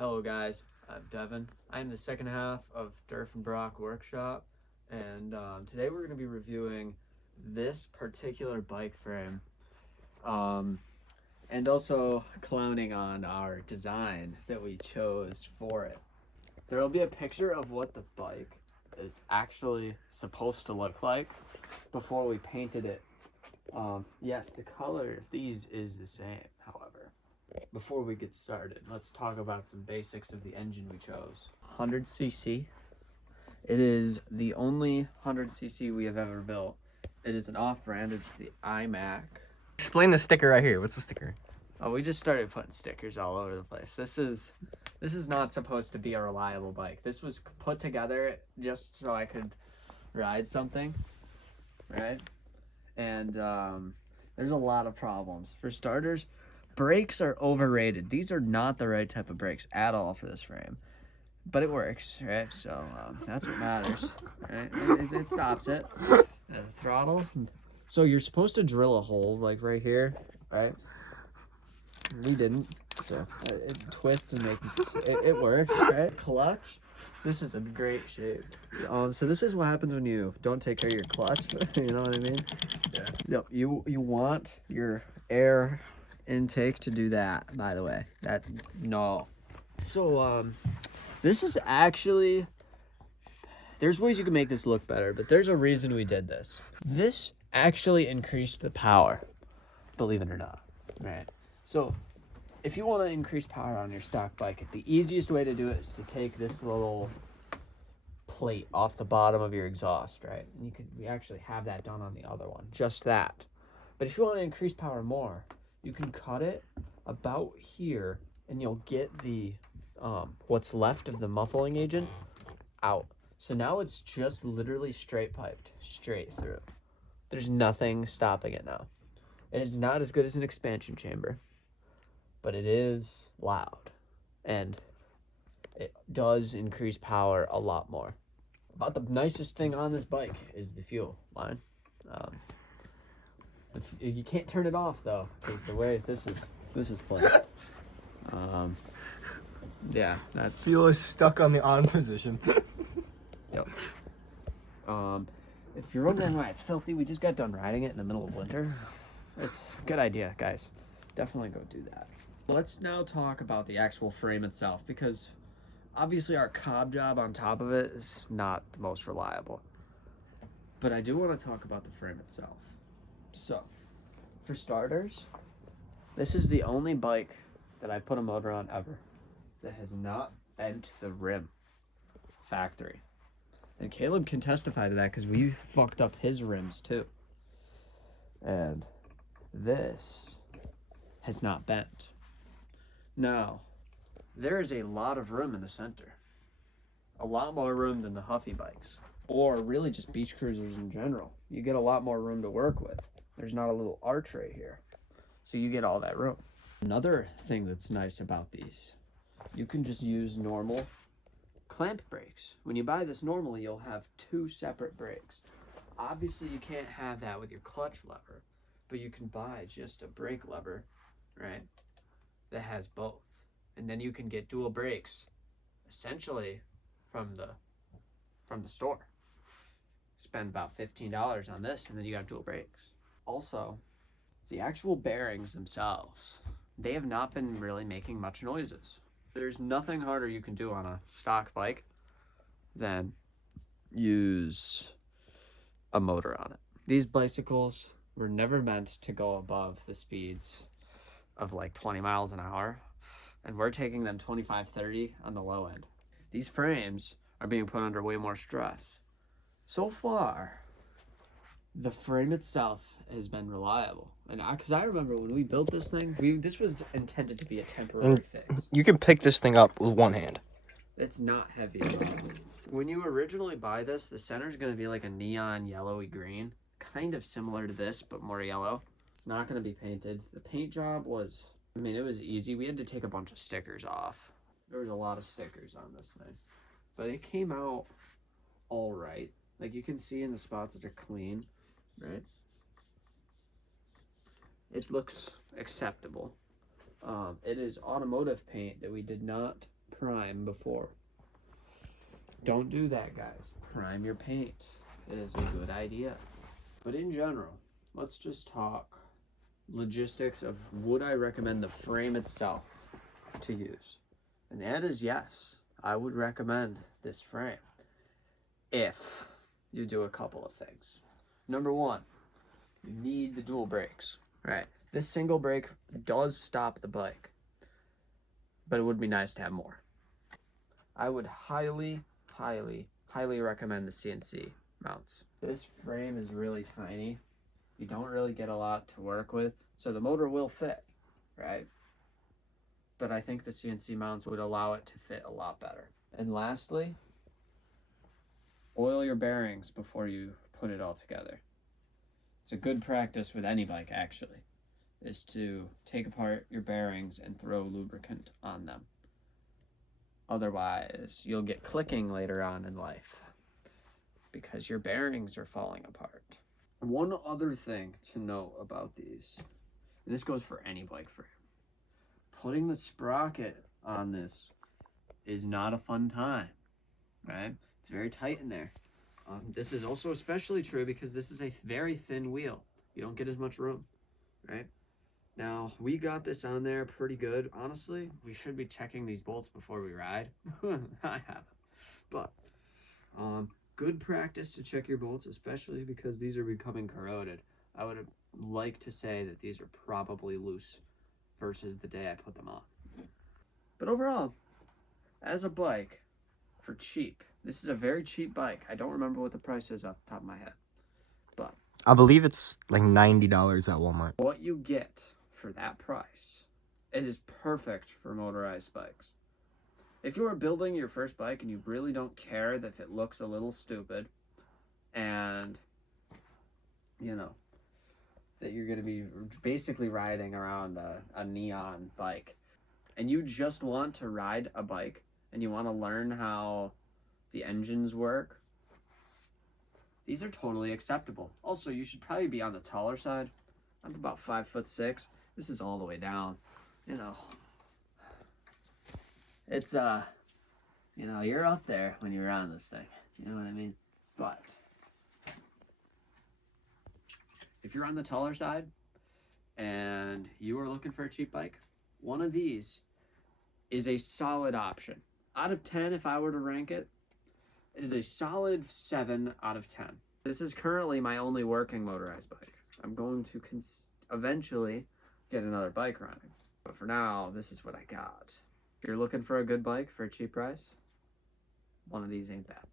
Hello guys, I'm Devin. I'm the second half of Durf and Brock Workshop, and today we're going to be reviewing this particular bike frame, and also clowning on our design that we chose for it. There will be a picture of what the bike is actually supposed to look like before we painted it. Yes, the color of these is the same, however. Before we get started, let's talk about some basics of the engine we chose. 100cc. It is the only 100cc we have ever built. It is an off-brand. It's the iMac. Explain the sticker right here. What's the sticker? Oh, we just started putting stickers all over the place. This is not supposed to be a reliable bike. This was put together just so I could ride something, right? And there's a lot of problems. For starters, brakes are overrated. These are not the right type of brakes at all for this frame, but it works, right? So that's what matters, right? It stops it. The throttle. So you're supposed to drill a hole like right here, right? We didn't, so it twists and makes it works, right? Clutch. This is in great shape. So this is what happens when you don't take care of your clutch. You know what I mean? Yeah. Yep. You want your air intake to do that, by the way. So this is actually, there's ways you can make this look better, but there's a reason we did this. This actually increased the power, believe it or not, right? So if you want to increase power on your stock bike, the easiest way to do it is to take this little plate off the bottom of your exhaust, right? And we actually have that done on the other one, just that. But if you want to increase power more, you can cut it about here, and you'll get the what's left of the muffling agent out. So now it's just literally straight piped, straight through. There's nothing stopping it now. It is not as good as an expansion chamber, but it is loud, and it does increase power a lot more. About the nicest thing on this bike is the fuel line. You can't turn it off though, because the way this is placed. Yeah, that's Fuel is stuck on the on position. yep. If you're wondering why it's filthy, we just got done riding it in the middle of winter. It's a good idea, guys. Definitely go do that. Let's now talk about the actual frame itself, because obviously our cob job on top of it is not the most reliable. But I do want to talk about the frame itself. So, for starters, this is the only bike that I put a motor on ever that has not bent the rim factory. And Caleb can testify to that because we fucked up his rims too. And this has not bent. Now, there is a lot of room in the center. A lot more room than the Huffy bikes. Or really just beach cruisers in general. You get a lot more room to work with. There's not a little arch right here. So you get all that room. Another thing that's nice about these, you can just use normal clamp brakes. When you buy this normally, you'll have two separate brakes. Obviously, you can't have that with your clutch lever, but you can buy just a brake lever, right, that has both. And then you can get dual brakes, essentially, from the store. Spend about $15 on this, and then you got dual brakes. Also, the actual bearings themselves, they have not been really making much noises. There's nothing harder you can do on a stock bike than use a motor on it. These bicycles were never meant to go above the speeds of like 20 miles an hour, and we're taking them 25, 30 on the low end. These frames are being put under way more stress. So far, the frame itself has been reliable. And because I remember when we built this thing, this was intended to be a temporary fix. You can pick this thing up with one hand. It's not heavy at all. When you originally buy this, the center's going to be like a neon yellowy green, kind of similar to this, but more yellow. It's not going to be painted. The paint job was, it was easy. We had to take a bunch of stickers off. There was a lot of stickers on this thing, but it came out all right. Like you can see in the spots that are clean, right? It looks acceptable. It is automotive paint that we did not prime before. Don't do that, guys. Prime your paint. It is a good idea. But in general, let's just talk logistics of would I recommend the frame itself to use. And that is yes, I would recommend this frame if you do a couple of things. Number one, you need the dual brakes. Right. This single brake does stop the bike, but it would be nice to have more. I would highly recommend the CNC mounts. This frame is really tiny. You don't really get a lot to work with, so the motor will fit, right? But I think the CNC mounts would allow it to fit a lot better. And lastly, oil your bearings before you put it all together. It's a good practice with any bike, actually, is to take apart your bearings and throw lubricant on them. Otherwise, you'll get clicking later on in life because your bearings are falling apart. One other thing to note about these, and this goes for any bike frame, putting the sprocket on this is not a fun time, right? It's very tight in there. This is also especially true because this is a very thin wheel. You don't get as much room, right? Now, we got this on there pretty good. Honestly, we should be checking these bolts before we ride. I haven't. But, good practice to check your bolts, especially because these are becoming corroded. I would like to say that these are probably loose versus the day I put them on. But overall, as a bike, for cheap, this is a very cheap bike. I don't remember what the price is off the top of my head. But I believe it's like $90 at Walmart. what you get for that price is perfect for motorized bikes. If you are building your first bike and you really don't care if it looks a little stupid and, you know, that you're going to be basically riding around a neon bike and you just want to ride a bike and you want to learn how the engines work, these are totally acceptable. Also, you should probably be on the taller side. I'm about 5'6". This is all the way down. You know, it's you know, you're up there when you're on this thing. You know what I mean? But if you're on the taller side and you are looking for a cheap bike, one of these is a solid option. Out of 10, if I were to rank it, it is a solid 7 out of 10. This is currently my only working motorized bike. I'm going to eventually get another bike running. But for now, this is what I got. If you're looking for a good bike for a cheap price, one of these ain't bad.